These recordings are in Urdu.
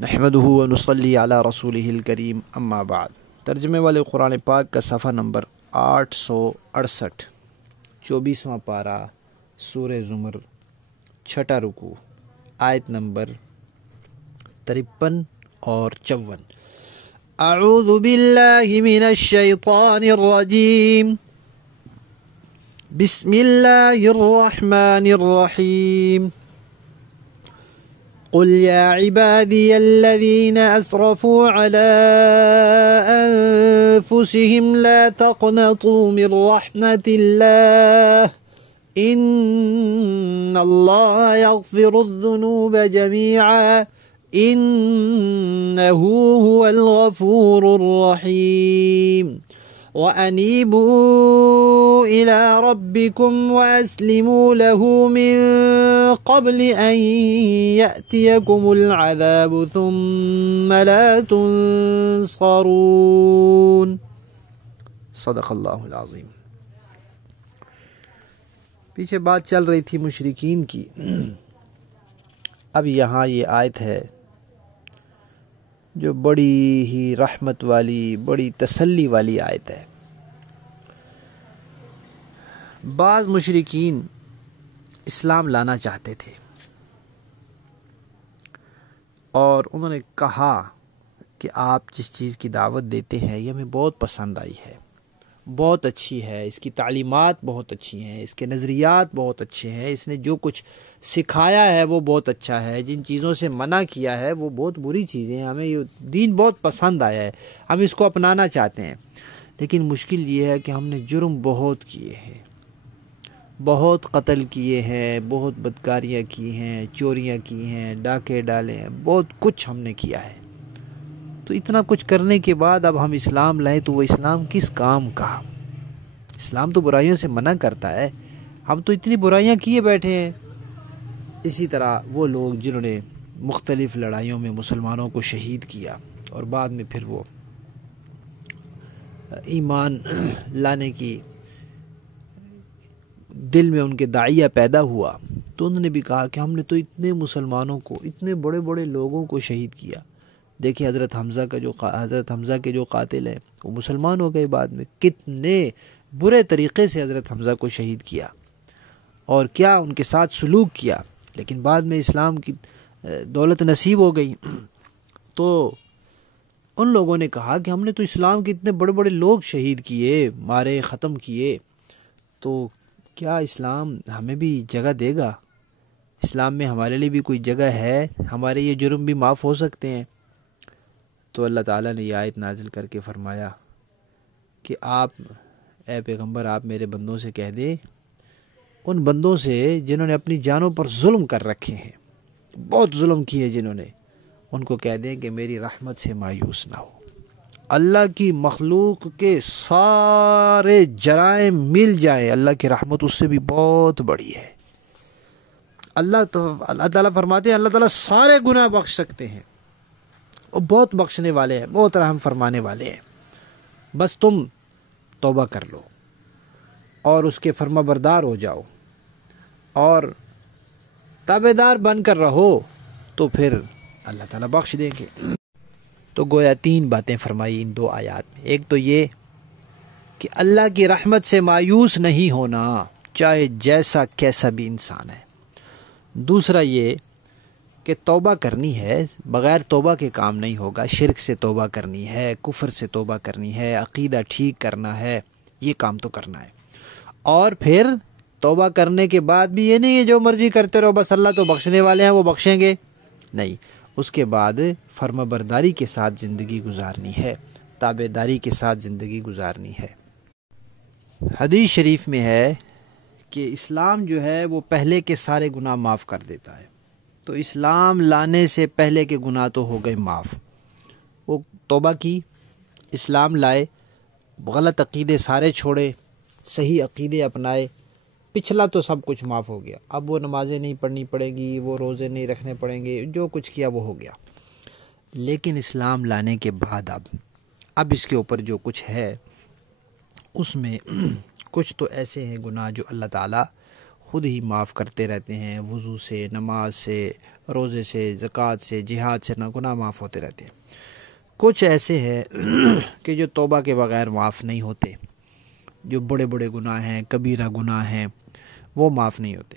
نحمدہ و نصلی علی رسولہ الکریم اما بعد۔ ترجمے والے قرآن پاک کا صفحہ نمبر 868، 24واں پارہ، سورہ زمر، چھٹا رکوع، آیت نمبر 53 اور 54۔ اعوذ باللہ من الشیطان الرجیم، بسم اللہ الرحمن الرحیم۔ قل يا عبادي الذين أسرفوا على أنفسهم لا تقنطوا من رحمة الله إن الله يغفر الذنوب جميعا إنه هو الغفور الرحيم وأنيبوا إلى ربكم وأسلموا له من قبل أن يأتيكم العذاب ثم لا تنصرون۔ صدق اللہ العظیم۔ پیچھے بات چل رہی تھی مشرکین کی، اب یہاں یہ آیت ہے جو بڑی ہی رحمت والی، بڑی تسلی والی آیت ہے۔ بعض مشرکین اسلام لانا چاہتے تھے اور انہوں نے کہا کہ آپ جس چیز کی دعوت دیتے ہیں یہ ہمیں بہت پسند آئی ہے، بہت اچھی ہے، اس کی تعلیمات بہت اچھی ہیں، اس کے نظریات بہت اچھے ہیں، اس نے جو کچھ سکھایا ہے وہ بہت اچھا ہے، جن چیزوں سے منع کیا ہے وہ بہت بری چیزیں ہیں، ہمیں یہ دین بہت پسند آیا ہے، ہم اس کو اپنانا چاہتے ہیں۔ لیکن مشکل یہ ہے کہ ہم نے جرم بہت کیے ہیں، بہت قتل کیے ہیں، بہت بدکاریاں کی ہیں، چوریاں کی ہیں، ڈاکے ڈالے ہیں، بہت کچھ ہم نے کیا ہے۔ تو اتنا کچھ کرنے کے بعد اب ہم اسلام لائیں تو وہ اسلام کس کام کا؟ اسلام تو برائیوں سے منع کرتا ہے، ہم تو اتنی برائیاں کیے بیٹھے ہیں۔ اسی طرح وہ لوگ جنہوں نے مختلف لڑائیوں میں مسلمانوں کو شہید کیا اور بعد میں پھر وہ ایمان لانے کی دل میں ان کے داعیہ پیدا ہوا تو انہوں نے بھی کہا کہ ہم نے تو اتنے مسلمانوں کو، اتنے بڑے بڑے لوگوں کو شہید کیا۔ دیکھیں حضرت حمزہ کے جو قاتل ہیں وہ مسلمان ہو گئے، بعد میں کتنے برے طریقے سے حضرت حمزہ کو شہید کیا اور کیا ان کے ساتھ سلوک کیا، لیکن بعد میں اسلام کی دولت نصیب ہو گئی تو ان لوگوں نے کہا کہ ہم نے تو اسلام کے اتنے بڑے بڑے لوگ شہید کیے، مارے، ختم کیے، تو کیا اسلام ہمیں بھی جگہ دے گا؟ اسلام میں ہمارے لیے بھی کوئی جگہ ہے؟ ہمارے یہ جرم بھی معاف ہو سکتے ہیں؟ تو اللہ تعالیٰ نے یہ آیت نازل کر کے فرمایا کہ آپ اے پیغمبر آپ میرے بندوں سے کہہ دیں، ان بندوں سے جنہوں نے اپنی جانوں پر ظلم کر رکھے ہیں، بہت ظلم کیے جنہوں نے، ان کو کہہ دیں کہ میری رحمت سے مایوس نہ ہو۔ اللہ کی مخلوق کے سارے جرائم مل جائیں، اللہ کی رحمت اس سے بھی بہت بڑی ہے۔ اللہ تعالیٰ فرماتے ہیں اللہ تعالیٰ سارے گناہ بخش سکتے ہیں، وہ بہت بخشنے والے ہیں، بہت رحم فرمانے والے ہیں، بس تم توبہ کر لو اور اس کے فرما بردار ہو جاؤ اور تابعدار بن کر رہو تو پھر اللہ تعالیٰ بخش دیں گے۔ تو گویا 3 باتیں فرمائی ان 2 آیات میں۔ ایک تو یہ کہ اللہ کی رحمت سے مایوس نہیں ہونا، چاہے جیسا کیسا بھی انسان ہے۔ دوسرا یہ کہ توبہ کرنی ہے، بغیر توبہ کے کام نہیں ہوگا، شرک سے توبہ کرنی ہے، کفر سے توبہ کرنی ہے، عقیدہ ٹھیک کرنا ہے، یہ کام تو کرنا ہے۔ اور پھر توبہ کرنے کے بعد بھی یہ نہیں ہے جو مرضی کرتے رہو، بس اللہ تو بخشنے والے ہیں وہ بخشیں گے، نہیں، اس کے بعد فرما برداری کے ساتھ زندگی گزارنی ہے، تابع داری کے ساتھ زندگی گزارنی ہے۔ حدیث شریف میں ہے کہ اسلام جو ہے وہ پہلے کے سارے گناہ معاف کر دیتا ہے، تو اسلام لانے سے پہلے کے گناہ تو ہو گئے معاف۔ وہ توبہ کی، اسلام لائے، غلط عقیدے سارے چھوڑے، صحیح عقیدے اپنائے، پچھلا تو سب کچھ معاف ہو گیا، اب وہ نمازیں نہیں پڑھنی پڑے گی، وہ روزے نہیں رکھنے پڑیں گے، جو کچھ کیا وہ ہو گیا۔ لیکن اسلام لانے کے بعد اب اس کے اوپر جو کچھ ہے اس میں کچھ تو ایسے ہیں گناہ جو اللہ تعالیٰ خود ہی معاف کرتے رہتے ہیں، وضو سے، نماز سے، روزے سے، زکوٰۃ سے، جہاد سے نہ گناہ معاف ہوتے رہتے ہیں۔ کچھ ایسے ہیں کہ جو توبہ کے بغیر معاف نہیں ہوتے، جو بڑے بڑے گناہ ہیں، کبیرہ گناہ ہیں، وہ معاف نہیں ہوتے۔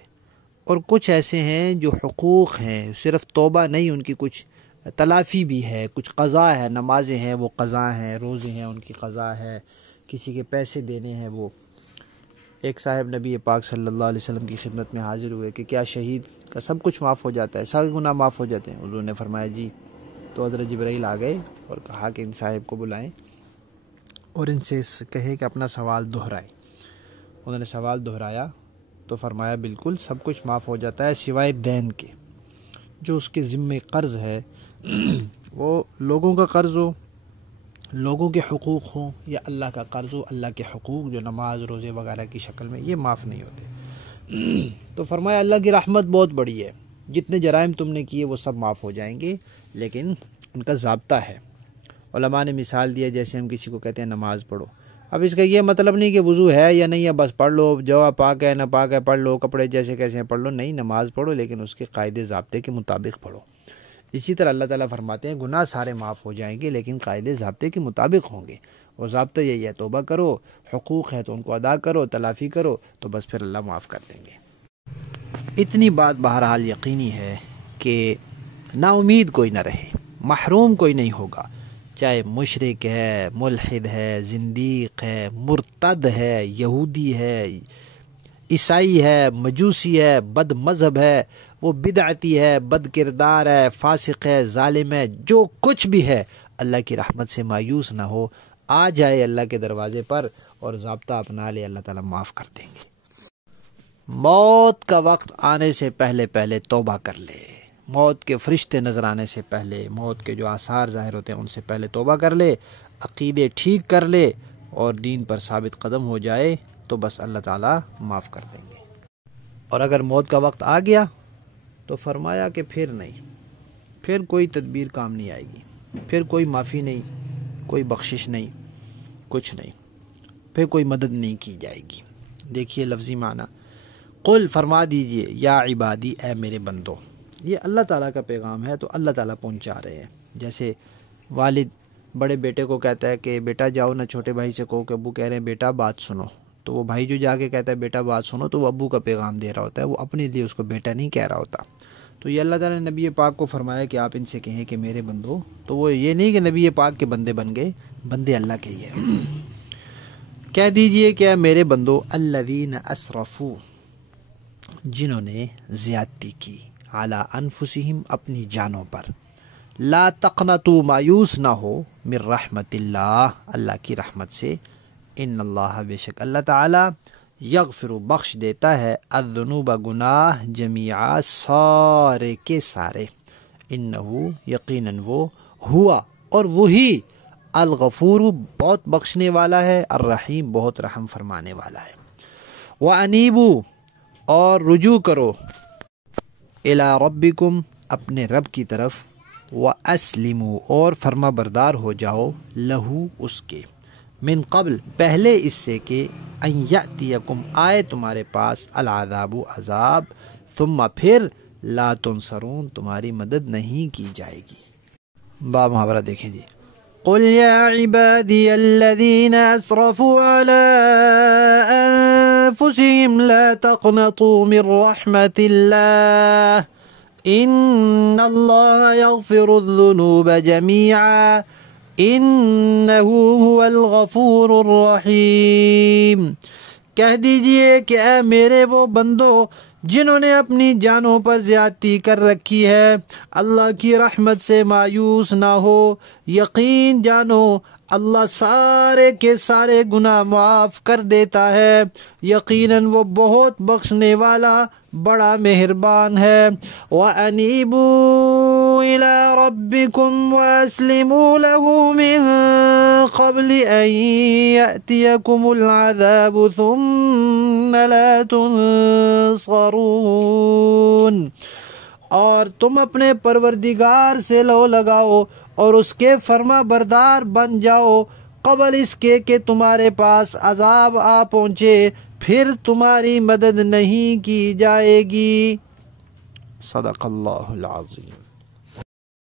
اور کچھ ایسے ہیں جو حقوق ہیں، صرف توبہ نہیں، ان کی کچھ تلافی بھی ہے، کچھ قضا ہے، نمازیں ہیں وہ قضا ہیں، روزے ہیں ان کی قضا ہے، کسی کے پیسے دینے ہیں وہ۔ ایک صاحب نبی پاک صلی اللہ علیہ وسلم کی خدمت میں حاضر ہوئے کہ کیا شہید کا سب کچھ معاف ہو جاتا ہے، سارے گناہ معاف ہو جاتے ہیں؟ حضور نے فرمایا جی۔ تو حضرت جبرائیل آ گئے اور کہا کہ ان صاحب کو بلائیں اور ان سے کہے کہ اپنا سوال دہرائے۔ انہوں نے سوال دہرایا تو فرمایا بالکل سب کچھ معاف ہو جاتا ہے سوائے دین کے، جو اس کے ذمے قرض ہے، وہ لوگوں کا قرض ہو، لوگوں کے حقوق ہوں، یا اللہ کا قرض ہو، اللہ کے حقوق جو نماز روزے وغیرہ کی شکل میں، یہ معاف نہیں ہوتے۔ تو فرمایا اللہ کی رحمت بہت بڑی ہے، جتنے جرائم تم نے کیے وہ سب معاف ہو جائیں گے، لیکن ان کا ضابطہ ہے۔ علماء نے مثال دیا جیسے ہم کسی کو کہتے ہیں نماز پڑھو، اب اس کا یہ مطلب نہیں کہ وضو ہے یا نہیں ہے بس پڑھ لو، جو پاک ہے نہ پاک ہے پڑھ لو، کپڑے جیسے کیسے ہیں پڑھ لو، نہیں، نماز پڑھو لیکن اس کے قاعدے ضابطے کے مطابق پڑھو۔ اسی طرح اللہ تعالیٰ فرماتے ہیں گناہ سارے معاف ہو جائیں گے لیکن قاعدے ضابطے کے مطابق ہوں گے، اور ضابطہ یہی ہے توبہ کرو، حقوق ہے تو ان کو ادا کرو، تلافی کرو، تو بس پھر اللہ معاف کر دیں گے۔ اتنی بات بہرحال یقینی ہے کہ نا امید کوئی نہ رہے، محروم کوئی نہیں ہوگا، چاہے مشرک ہے، ملحد ہے، زندیق ہے، مرتد ہے، یہودی ہے، عیسائی ہے، مجوسی ہے، بد مذہب ہے، وہ بدعتی ہے، بد کردار ہے، فاسق ہے، ظالم ہے، جو کچھ بھی ہے، اللہ کی رحمت سے مایوس نہ ہو، آ جائے اللہ کے دروازے پر اور ضابطہ اپنا لے، اللہ تعالیٰ معاف کر دیں گے۔ موت کا وقت آنے سے پہلے پہلے توبہ کر لے، موت کے فرشتے نظر آنے سے پہلے، موت کے جو آثار ظاہر ہوتے ہیں ان سے پہلے توبہ کر لے، عقیدے ٹھیک کر لے اور دین پر ثابت قدم ہو جائے تو بس اللہ تعالیٰ معاف کر دیں گے۔ اور اگر موت کا وقت آ گیا تو فرمایا کہ پھر نہیں، پھر کوئی تدبیر کام نہیں آئے گی، پھر کوئی معافی نہیں، کوئی بخشش نہیں، کچھ نہیں، پھر کوئی مدد نہیں کی جائے گی۔ دیکھیے لفظی معنی، قل فرما دیجئے یا عبادی، اے میرے بندو، یہ اللہ تعالیٰ کا پیغام ہے تو اللہ تعالیٰ پہنچا رہے ہیں۔ جیسے والد بڑے بیٹے کو کہتا ہے کہ بیٹا جاؤ نہ چھوٹے بھائی سے کہو کہ ابو کہہ رہے ہیں بیٹا بات سنو، تو وہ بھائی جو جا کے کہتا ہے بیٹا بات سنو تو وہ ابو کا پیغام دے رہا ہوتا ہے، وہ اپنے لیے اس کو بیٹا نہیں کہہ رہا ہوتا۔ تو یہ اللہ تعالیٰ نے نبی پاک کو فرمایا کہ آپ ان سے کہیں کہ میرے بندو، تو وہ یہ نہیں کہ نبی پاک کے بندے بن گئے، بندے اللہ کے ہی ہیں۔ کہہ دیجئے کہ میرے بندو، الذین اسرفوا، جنہوں نے زیادتی کی، علی انفسہم، اپنی جانوں پر، لا تقنطوا، مایوس نہ ہو، من رحمت اللہ، اللہ کی رحمت سے، ان اللہ، بے شک اللہ تعالی، یغفر، بخش دیتا ہے، الذنوب، گناہ، جمیعا، سارے کے سارے، انہو، یقیناً وہ، ہوا، اور وہی، الغفور، بہت بخشنے والا ہے، الرحیم، بہت رحم فرمانے والا ہے۔ وَأَنِيبُوا، اور رجوع کرو، الی ربکم، اپنے رب کی طرف، وَأَسْلِمُوا، اور فرما بردار ہو جاؤ، لہو، اس کے، من قبل، پہلے اس سے کہ، ان یأتیکم، آئے تمہارے پاس، العذاب، عذاب، ثم، پھر، لا تنصرون، تمہاری مدد نہیں کی جائے گی۔ با محاورہ دیکھیں جی، قل یا عبادی الذین اسرفوا علی انفسہم لا تقنطوا من رحمت اللہ ان اللہ یغفر الذنوب جمیعا انہو هو الغفور الرحیم۔ کہہ دیجئے کہ اے میرے وہ بندو جنہوں نے اپنی جانوں پر زیادتی کر رکھی ہے، اللہ کی رحمت سے مایوس نہ ہو، یقین جانو اللہ سارے کے سارے گناہ معاف کر دیتا ہے، یقیناً وہ بہت بخشنے والا، بڑا مہربان ہے۔ وَأَنِيبُوا إِلَىٰ رَبِّكُمْ وَأَسْلِمُوا لَهُ مِن قَبْلِ أَن يَأْتِيَكُمُ الْعَذَابُ ثُمَّ لَا تُنصَرُونَ، اور تم اپنے پروردگار سے لو لگاؤ اور اس کے فرما بردار بن جاؤ قبل اس کے کہ تمہارے پاس عذاب آ پہنچے، پھر تمہاری مدد نہیں کی جائے گی۔ صدق اللہ العظیم.